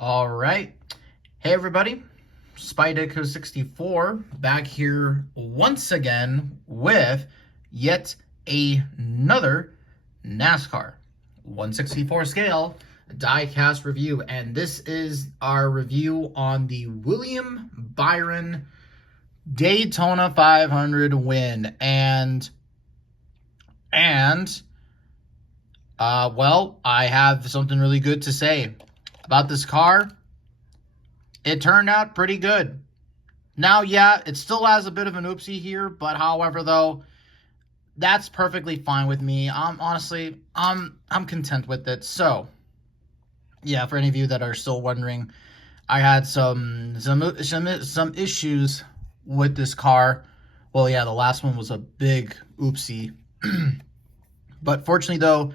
All right. Hey, everybody. Spydeco64 back here once again with yet another NASCAR 164 scale diecast review. And this is our review on the William Byron Daytona 500 win. Well, I have something really good to say about this car. It turned out pretty good. Now, yeah, it still has a bit of an oopsie here, but however, though, that's perfectly fine with me. Honestly, I'm content with it. So, yeah, for any of you that are still wondering, I had some issues with this car. Well, yeah, the last one was a big oopsie. But fortunately, though,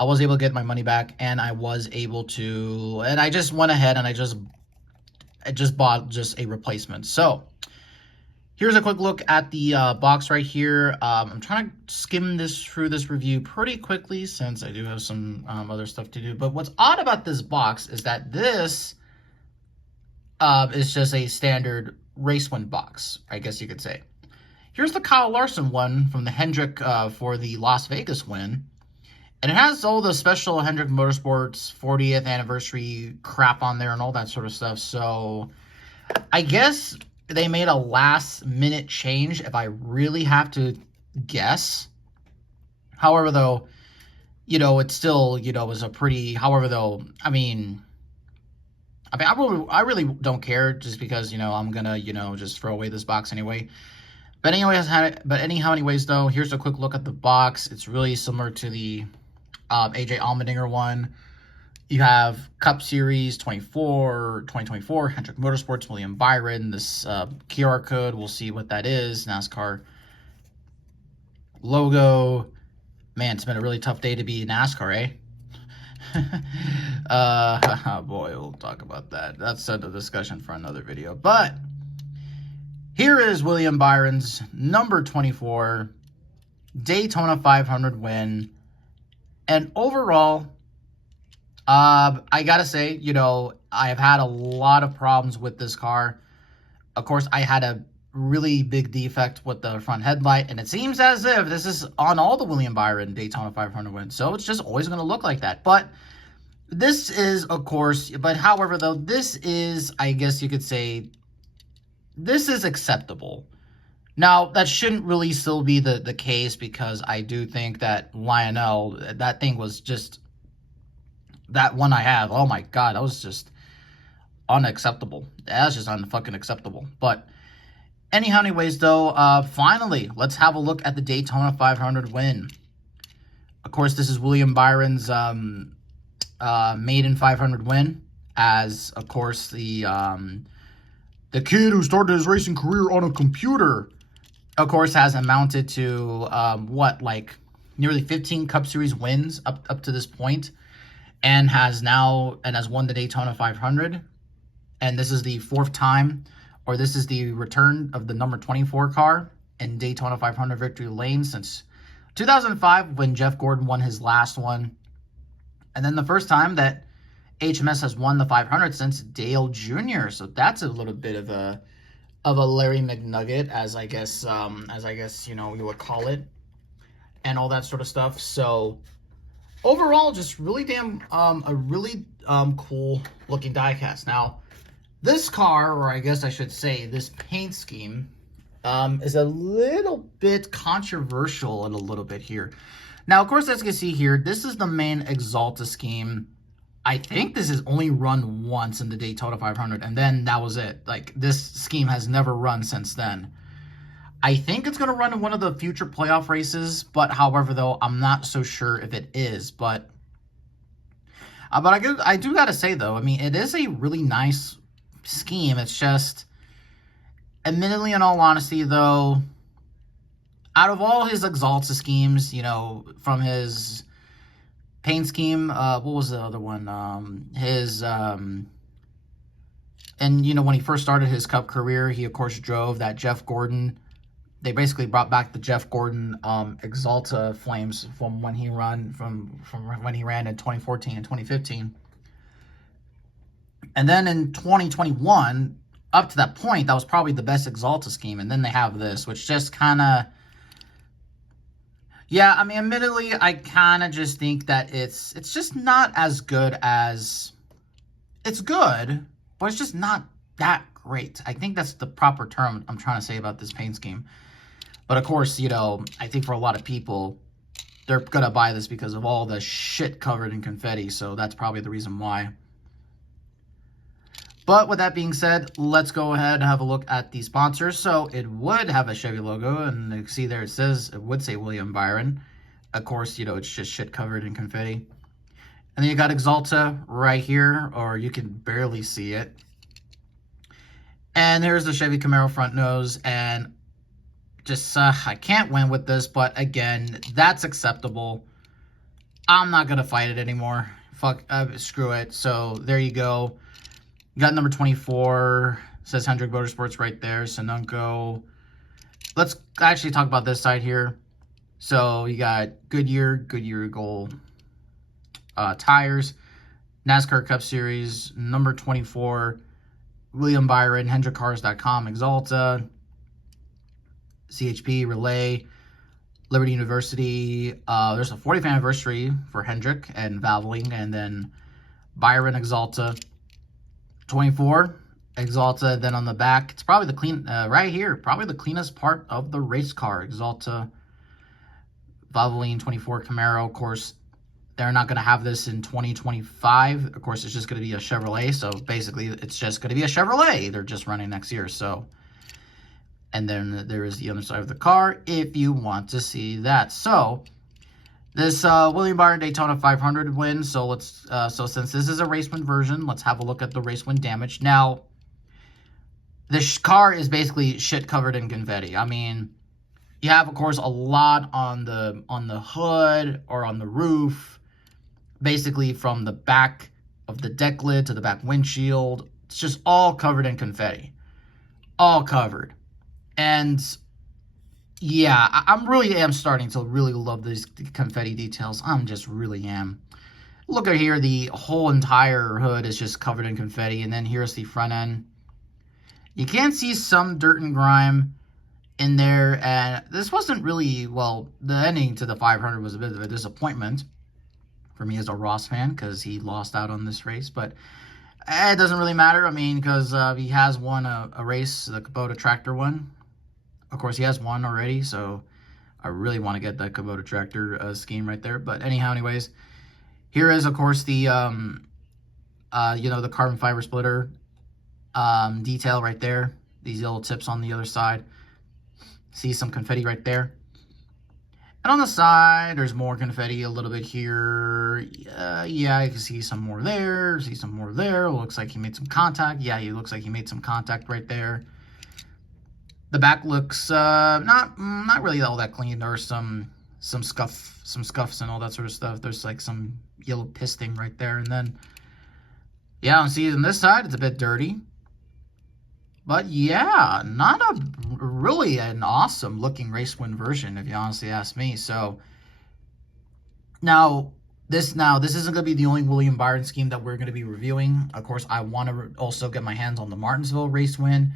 I was able to get my money back, and I was able to, and I just went ahead and I just bought just a replacement. So here's a quick look at the box right here. I'm trying to skim through this review pretty quickly since I do have some other stuff to do. But what's odd about this box is that this is just a standard race win box, I guess you could say. Here's the Kyle Larson one from the Hendrick for the Las Vegas win. And it has all the special Hendrick Motorsports 40th anniversary crap on there and all that sort of stuff. So I guess they made a last minute change if I really have to guess. However, though, it still, was a pretty, I really don't care just because, I'm going to, just throw away this box anyway. But anyways, though, here's a quick look at the box. It's really similar to the AJ Allmendinger one. You have Cup Series 2024, Hendrick Motorsports, William Byron. This QR code, we'll see what that is. NASCAR logo. Man, it's been a really tough day to be NASCAR, eh? Boy, we'll talk about that. That's a discussion for another video. But here is William Byron's number 24 Daytona 500 win. And overall, I gotta say, I have had a lot of problems with this car. Of course, I had a really big defect with the front headlight, and it seems as if this is on all the William Byron Daytona 500 wins. So it's just always going to look like that. But this is, of course, however, though, this is, I guess you could say, this is acceptable. Now, that shouldn't really still be the case because I do think that Lionel, that thing was just, that one I have, oh my God, that was just unacceptable. That's just unfucking acceptable. But anyways, though, finally, let's have a look at the Daytona 500 win. Of course, this is William Byron's maiden 500 win, as, of course, the kid who started his racing career on a computer, of course, has amounted to, nearly 15 Cup Series wins up to this point, and has won the Daytona 500. And this is the fourth time, or this is the return of the number 24 car in Daytona 500 victory lane since 2005 when Jeff Gordon won his last one. And then the first time that HMS has won the 500 since Dale Jr. So that's a little bit of a Larry McNugget, as I guess you would call it, and all that sort of stuff. So overall, just really a really cool looking diecast. Now, this car, or I guess I should say this paint scheme, is a little bit controversial in a little bit here. Now, of course, as you can see here, this is the main Exalta scheme. I think this is only run once in the Daytona 500, and then that was it. Like, this scheme has never run since then. I think it's going to run in one of the future playoff races, but however, though, I'm not so sure if it is. But I do got to say, though, I mean, it is a really nice scheme. It's just, admittedly, in all honesty, though, out of all his Exalta schemes, from his paint scheme, what was the other one? When he first started his Cup career, he of course drove that Jeff Gordon. They basically brought back the Jeff Gordon Exalta flames from when he ran in 2014 and 2015. And then in 2021, up to that point, that was probably the best Exalta scheme. And then they have this, which just kind of... Yeah, I mean, admittedly, I kind of just think that it's just not as good as... It's good, but it's just not that great. I think that's the proper term I'm trying to say about this paint scheme. But of course, you know, I think for a lot of people, they're going to buy this because of all the shit covered in confetti. So that's probably the reason why. But with that being said, let's go ahead and have a look at the sponsors. So it would have a Chevy logo, and you see there it would say William Byron. Of course, you know, it's just shit covered in confetti. And then you got Exalta right here, or you can barely see it. And here's the Chevy Camaro front nose, and just, I can't win with this, but again, that's acceptable. I'm not going to fight it anymore. Fuck, screw it. So there you go. You got number 24, says Hendrick Motorsports right there, Sonunco. Let's actually talk about this side here. So you got Goodyear Gold tires, NASCAR Cup Series, number 24, William Byron, HendrickCars.com, Exalta, CHP, Relay, Liberty University. There's a 40th anniversary for Hendrick and Valvoline, and then Byron, Exalta. 24, Exalta, then on the back, it's probably the clean, right here, probably the cleanest part of the race car, Exalta, Valvoline, 24, Camaro. Of course, they're not going to have this in 2025. Of course, it's just going to be a Chevrolet, so basically, it's just going to be a Chevrolet. They're just running next year, so. And then there is the other side of the car, if you want to see that. So, this William Byron Daytona 500 win. So let's so since this is a race win version, let's have a look at the race win damage. Now, this car is basically shit covered in confetti. I mean, you have of course a lot on the hood or on the roof, basically from the back of the deck lid to the back windshield. It's just all covered in confetti, all covered, and yeah, I'm really am starting to really love these confetti details. I'm just really am. Look at here, the whole entire hood is just covered in confetti, and then here's the front end. You can see some dirt and grime in there, and this wasn't really, well, the ending to the 500 was a bit of a disappointment for me as a Ross fan, because he lost out on this race, but it doesn't really matter. I mean, because he has won a race, the Kubota tractor one. Of course, he has one already, so I really want to get that Kubota tractor scheme right there. But anyways, here is, of course, the, you know, the carbon fiber splitter detail right there. These little tips on the other side. See some confetti right there. And on the side, there's more confetti a little bit here. Yeah, you can see some more there. See some more there. Looks like he made some contact. Yeah, he looks like he made some contact right there. The back looks not really all that clean. There's some scuffs and all that sort of stuff. There's like some yellow pisting right there, and then yeah, see on this side it's a bit dirty. But yeah, not a really an awesome looking race win version, if you honestly ask me. So now this isn't going to be the only William Byron scheme that we're going to be reviewing. Of course, I want to also get my hands on the Martinsville race win.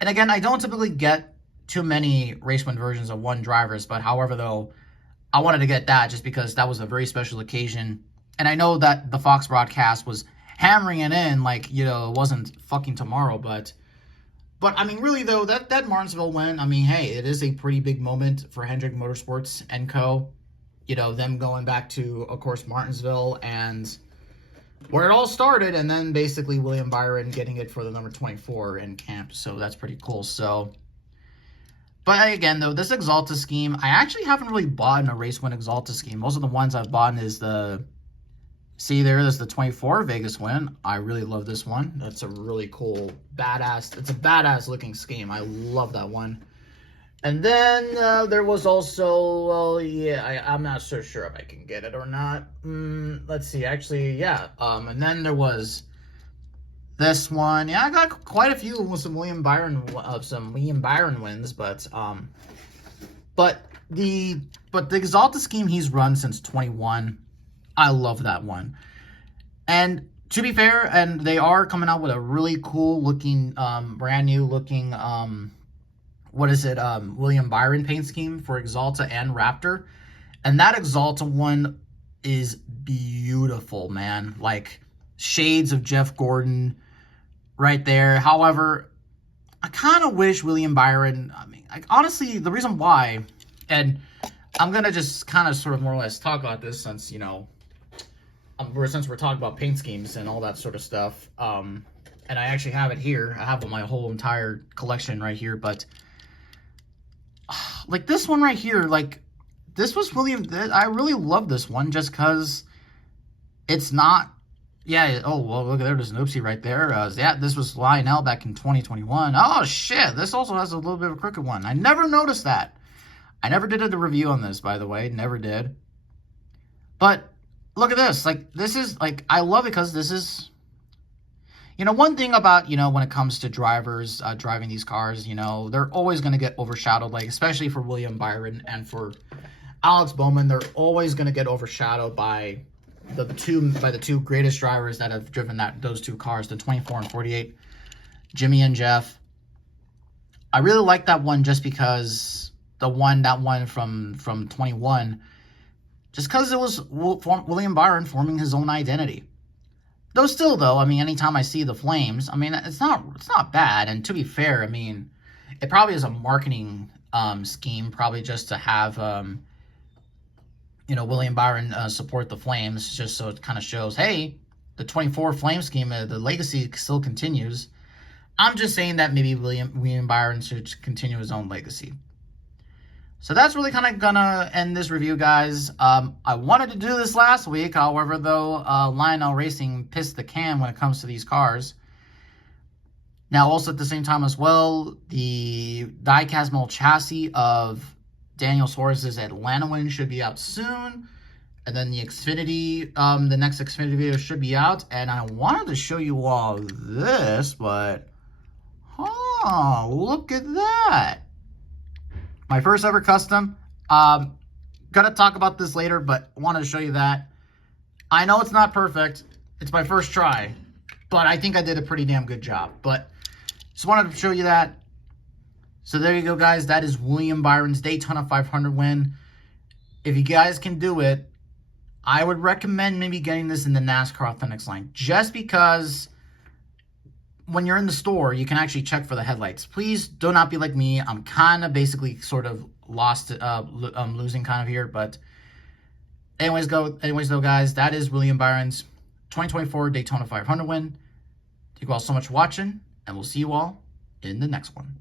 And again, I don't typically get too many race win versions of one drivers, but however, though, I wanted to get that just because that was a very special occasion. And I know that the Fox broadcast was hammering it in like, you know, it wasn't fucking tomorrow, but I mean, really, though, that Martinsville win, I mean, hey, it is a pretty big moment for Hendrick Motorsports and Co. You know, them going back to, of course, Martinsville and where it all started, and then basically William Byron getting it for the number 24 in camp. So that's pretty cool. So, but again, though, this Exalta scheme, I actually haven't really bought in a race win Exalta scheme. Most of the ones I've bought is the, see there's the 24 Vegas win. I really love this one. That's a really cool, badass, it's a badass looking scheme. I love that one. And then there was also, well, yeah, I'm not so sure if I can get it or not. Let's see, actually, yeah. And then there was this one. Yeah, I got quite a few with some William Byron wins, but the Exalta scheme he's run since 21. I love that one. And To be fair, and they are coming out with a really cool looking, brand new looking, what is it, William Byron paint scheme for Exalta and Raptor. And that Exalta one is beautiful, man. Like, shades of Jeff Gordon right there. However, I kind of wish William Byron, I mean, like, honestly, the reason why, and I'm going to just kind of sort of more or less talk about this since, you know, since we're talking about paint schemes and all that sort of stuff. And I actually have it here. I have my whole entire collection right here, but like this one right here, like this was William, I really love this one just because it's not, yeah, oh, well, look, there's an oopsie right there. Yeah, this was Lionel back in 2021. Oh, shit, this also has a little bit of a crooked one. I never noticed that. I never did a review on this, by the way, never did. But look at this, like, this is, like, I love it because this is, you know, one thing about, you know, when it comes to drivers driving these cars, you know, they're always going to get overshadowed, like, especially for William Byron and for Alex Bowman, they're always going to get overshadowed by the two greatest drivers that have driven those two cars, the 24 and 48, Jimmy and Jeff. I really like that one just because that one from 21, just because it was William Byron forming his own identity. Though still, though, I mean, anytime I see the flames, I mean, it's not bad. And to be fair, I mean, it probably is a marketing scheme, probably just to have, you know, William Byron support the flames, just so it kind of shows, hey, the 24 flame scheme, the legacy still continues. I'm just saying that maybe William Byron should continue his own legacy. So that's really kind of gonna end this review, guys. I wanted to do this last week, however, though, Lionel Racing pissed the can when it comes to these cars. Now, also at the same time as well, the die-cast mold chassis of Daniel Suarez's Atlanta win should be out soon. And then the Xfinity, the next Xfinity video should be out. And I wanted to show you all this, but, oh, look at that. My first ever custom. Gonna talk about this later, but wanted to show you that. I know it's not perfect. It's my first try, but I think I did a pretty damn good job. But just wanted to show you that. So there you go, guys. That is William Byron's Daytona 500 win. If you guys can do it, I would recommend maybe getting this in the NASCAR Authentics line, just because when you're in the store, you can actually check for the headlights. Please do not be like me. I'm kind of basically sort of lost, losing kind of here. But anyways, though, guys, that is William Byron's 2024 Daytona 500 win. Thank you all so much for watching, and we'll see you all in the next one.